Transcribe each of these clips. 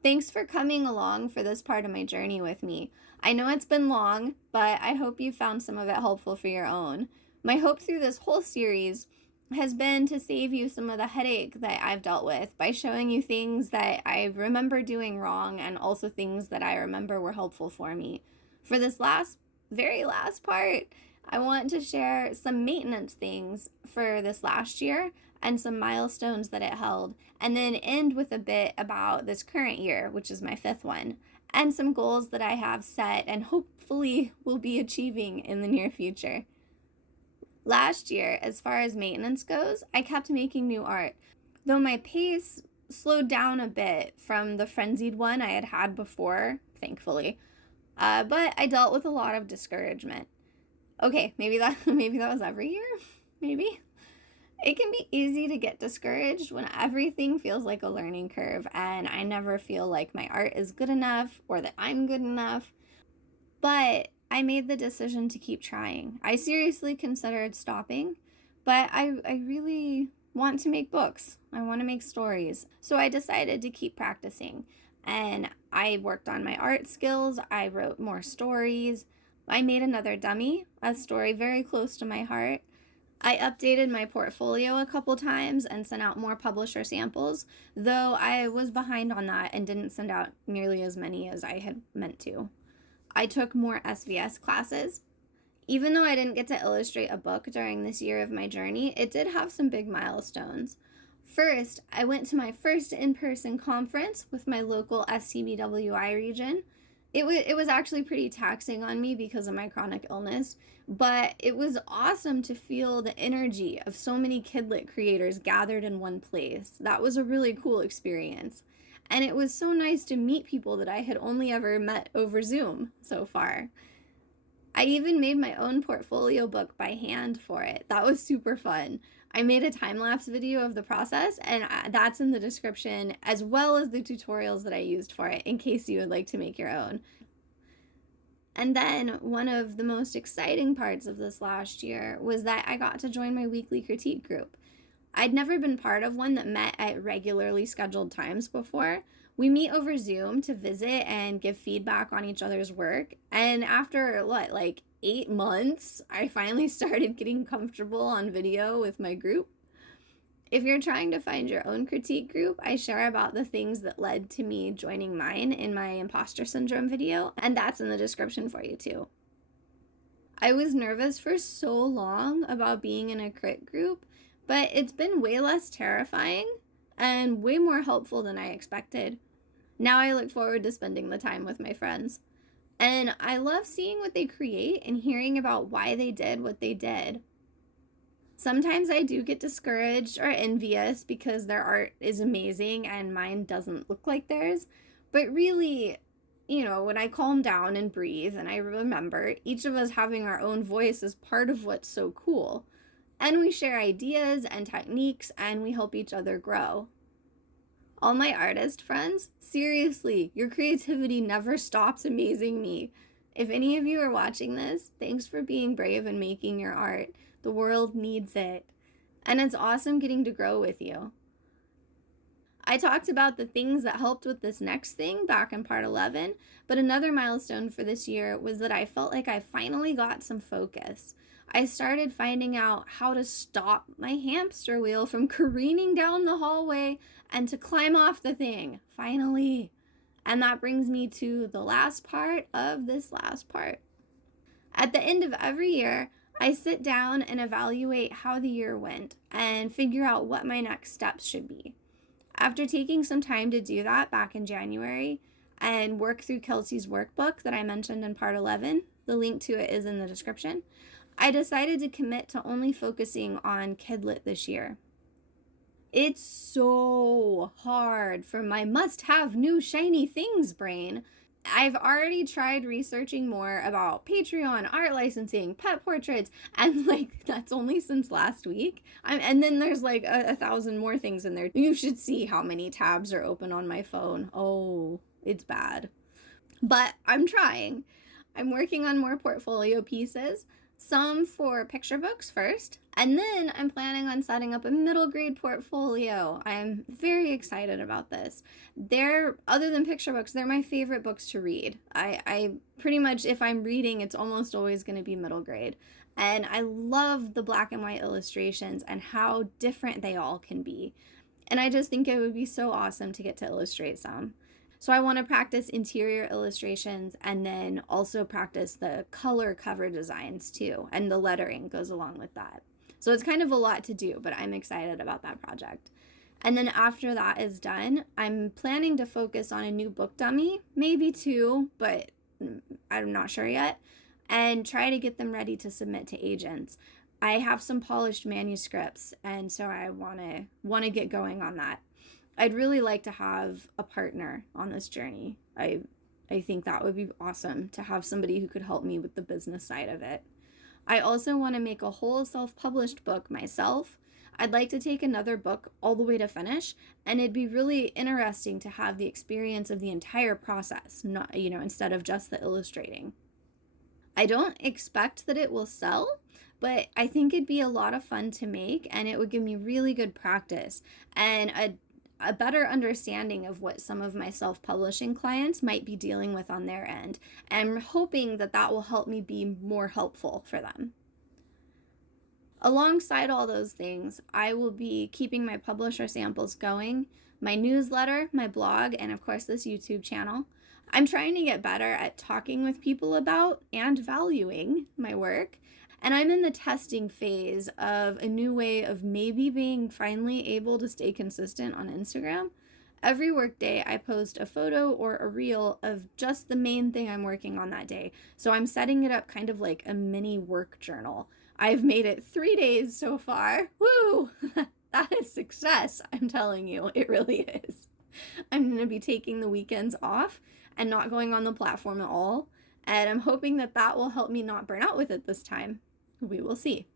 Thanks for coming along for this part of my journey with me. I know it's been long, but I hope you found some of it helpful for your own. My hope through this whole series has been to save you some of the headache that I've dealt with by showing you things that I remember doing wrong and also things that I remember were helpful for me. For this very last part, I want to share some maintenance things for this last year and some milestones that it held, and then end with a bit about this current year, which is my fifth one, and some goals that I have set and hopefully will be achieving in the near future. Last year, as far as maintenance goes, I kept making new art, though my pace slowed down a bit from the frenzied one I had had before, thankfully. But I dealt with a lot of discouragement. Okay, maybe that was every year. Maybe. It can be easy to get discouraged when everything feels like a learning curve and I never feel like my art is good enough or that I'm good enough. But I made the decision to keep trying. I seriously considered stopping, but I really want to make books. I want to make stories. So I decided to keep practicing. And I worked on my art skills. I wrote more stories. I made another dummy, a story very close to my heart. I updated my portfolio a couple times and sent out more publisher samples, though I was behind on that and didn't send out nearly as many as I had meant to. I took more SVS classes. Even though I didn't get to illustrate a book during this year of my journey, it did have some big milestones. First, I went to my first in-person conference with my local SCBWI region. It was actually pretty taxing on me because of my chronic illness, but it was awesome to feel the energy of so many Kidlit creators gathered in one place. That was a really cool experience. And it was so nice to meet people that I had only ever met over Zoom so far. I even made my own portfolio book by hand for it. That was super fun. I made a time-lapse video of the process, and that's in the description, as well as the tutorials that I used for it, in case you would like to make your own. And then one of the most exciting parts of this last year was that I got to join my weekly critique group. I'd never been part of one that met at regularly scheduled times before. We meet over Zoom to visit and give feedback on each other's work. And after, like 8 months, I finally started getting comfortable on video with my group. If you're trying to find your own critique group, I share about the things that led to me joining mine in my imposter syndrome video, and that's in the description for you too. I was nervous for so long about being in a crit group, but it's been way less terrifying and way more helpful than I expected. Now I look forward to spending the time with my friends. And I love seeing what they create and hearing about why they did what they did. Sometimes I do get discouraged or envious because their art is amazing and mine doesn't look like theirs. But really, when I calm down and breathe and I remember each of us having our own voice is part of what's so cool. And we share ideas and techniques and we help each other grow. All my artist friends, seriously, your creativity never stops amazing me. If any of you are watching this, thanks for being brave and making your art. The world needs it. And it's awesome getting to grow with you. I talked about the things that helped with this next thing back in part 11, but another milestone for this year was that I felt like I finally got some focus. I started finding out how to stop my hamster wheel from careening down the hallway and to climb off the thing, finally. And that brings me to the last part of this last part. At the end of every year, I sit down and evaluate how the year went and figure out what my next steps should be. After taking some time to do that back in January and work through Kelsey's workbook that I mentioned in part 11, the link to it is in the description, I decided to commit to only focusing on Kidlit this year. It's so hard for my must-have new shiny things brain. I've already tried researching more about Patreon, art licensing, pet portraits, and that's only since last week. And then there's like a thousand more things in there. You should see how many tabs are open on my phone. Oh, it's bad. But I'm trying. I'm working on more portfolio pieces. some for picture books first, and then I'm planning on setting up a middle grade portfolio. I'm very excited about this. Other than picture books, they're my favorite books to read. I pretty much, if I'm reading, it's almost always going to be middle grade. And I love the black and white illustrations and how different they all can be. And I just think it would be so awesome to get to illustrate some. So I want to practice interior illustrations and then also practice the color cover designs too. And the lettering goes along with that. So it's kind of a lot to do, but I'm excited about that project. And then after that is done, I'm planning to focus on a new book dummy, maybe two, but I'm not sure yet, and try to get them ready to submit to agents. I have some polished manuscripts, and so I want to get going on that. I'd really like to have a partner on this journey. I think that would be awesome to have somebody who could help me with the business side of it. I also want to make a whole self-published book myself. I'd like to take another book all the way to finish, and it'd be really interesting to have the experience of the entire process, not, instead of just the illustrating. I don't expect that it will sell, but I think it'd be a lot of fun to make, and it would give me really good practice and a better understanding of what some of my self-publishing clients might be dealing with on their end. And I'm hoping that that will help me be more helpful for them. Alongside all those things, I will be keeping my publisher samples going, my newsletter, my blog, and of course this YouTube channel. I'm trying to get better at talking with people about and valuing my work. And I'm in the testing phase of a new way of maybe being finally able to stay consistent on Instagram. Every workday, I post a photo or a reel of just the main thing I'm working on that day. So I'm setting it up kind of like a mini work journal. I've made it 3 days so far. Woo! That is success, I'm telling you. It really is. I'm going to be taking the weekends off and not going on the platform at all. And I'm hoping that that will help me not burn out with it this time. We will see.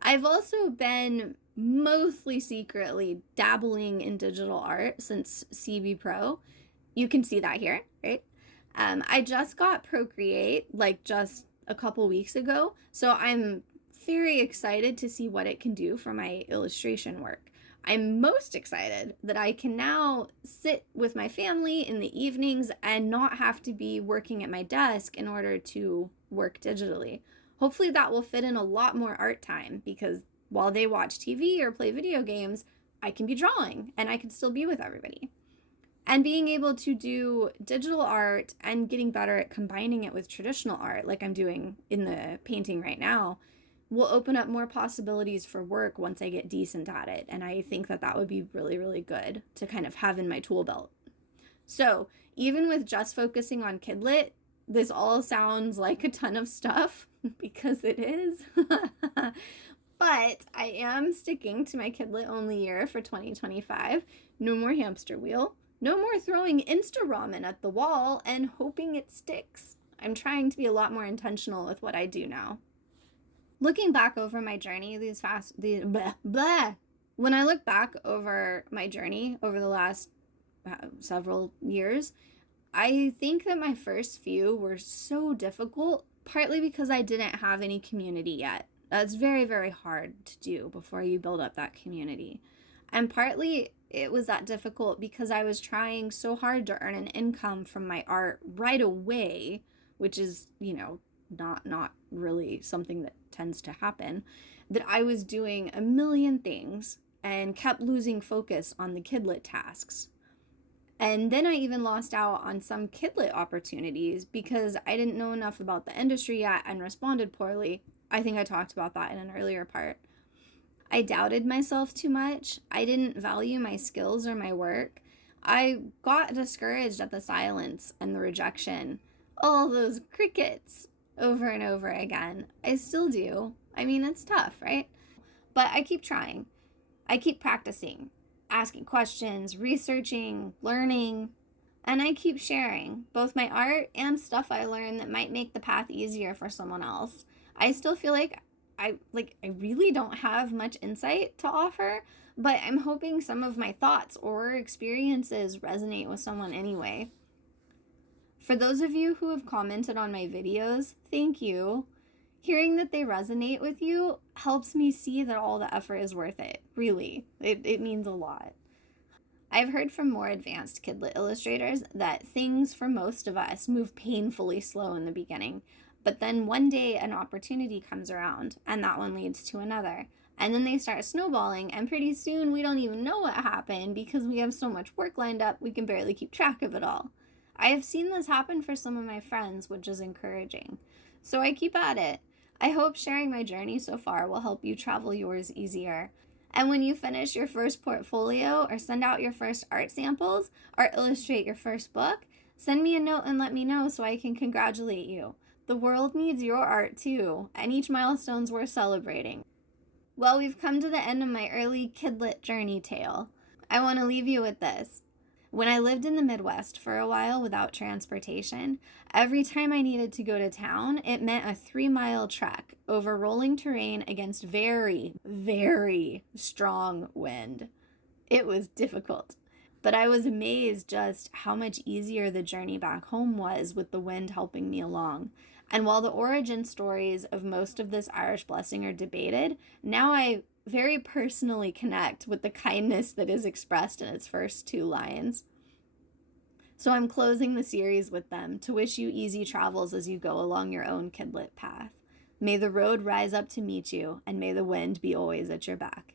I've also been mostly secretly dabbling in digital art since CB Pro. You can see that here, right? I just got Procreate just a couple weeks ago, so I'm very excited to see what it can do for my illustration work. I'm most excited that I can now sit with my family in the evenings and not have to be working at my desk in order to work digitally. Hopefully that will fit in a lot more art time, because while they watch TV or play video games, I can be drawing and I can still be with everybody. And being able to do digital art and getting better at combining it with traditional art, like I'm doing in the painting right now, will open up more possibilities for work once I get decent at it. And I think that that would be really, really good to kind of have in my tool belt. So even with just focusing on Kidlit, this all sounds like a ton of stuff, because it is. But I am sticking to my Kidlit only year for 2025. No more hamster wheel. No more throwing Insta ramen at the wall and hoping it sticks. I'm trying to be a lot more intentional with what I do now. Looking back over my journey, when I look back over my journey over the last several years, I think that my first few were so difficult, partly because I didn't have any community yet. That's very, very hard to do before you build up that community. And partly it was that difficult because I was trying so hard to earn an income from my art right away, which is, not really something that tends to happen, that I was doing a million things and kept losing focus on the Kidlit tasks. And then I even lost out on some Kidlit opportunities because I didn't know enough about the industry yet and responded poorly. I think I talked about that in an earlier part. I doubted myself too much. I didn't value my skills or my work. I got discouraged at the silence and the rejection. All those crickets over and over again. I still do. I mean, it's tough, right? But I keep trying. I keep practicing, asking questions, researching, learning, and I keep sharing both my art and stuff I learned that might make the path easier for someone else. I still feel like I really don't have much insight to offer, but I'm hoping some of my thoughts or experiences resonate with someone anyway. For those of you who have commented on my videos, thank you. Hearing that they resonate with you helps me see that all the effort is worth it. Really, it means a lot. I've heard from more advanced Kidlit illustrators that things for most of us move painfully slow in the beginning, but then one day an opportunity comes around, and that one leads to another. And then they start snowballing, and pretty soon we don't even know what happened because we have so much work lined up we can barely keep track of it all. I have seen this happen for some of my friends, which is encouraging. So I keep at it. I hope sharing my journey so far will help you travel yours easier. And when you finish your first portfolio or send out your first art samples or illustrate your first book, send me a note and let me know so I can congratulate you. The world needs your art too, and each milestone's worth celebrating. Well, we've come to the end of my early Kidlit journey tale. I want to leave you with this. When I lived in the Midwest for a while without transportation, every time I needed to go to town, it meant a 3-mile trek over rolling terrain against very, very strong wind. It was difficult, but I was amazed just how much easier the journey back home was with the wind helping me along. And while the origin stories of most of this Irish blessing are debated, now I very personally connect with the kindness that is expressed in its first 2 lines. So I'm closing the series with them to wish you easy travels as you go along your own Kidlit path. May the road rise up to meet you, and may the wind be always at your back.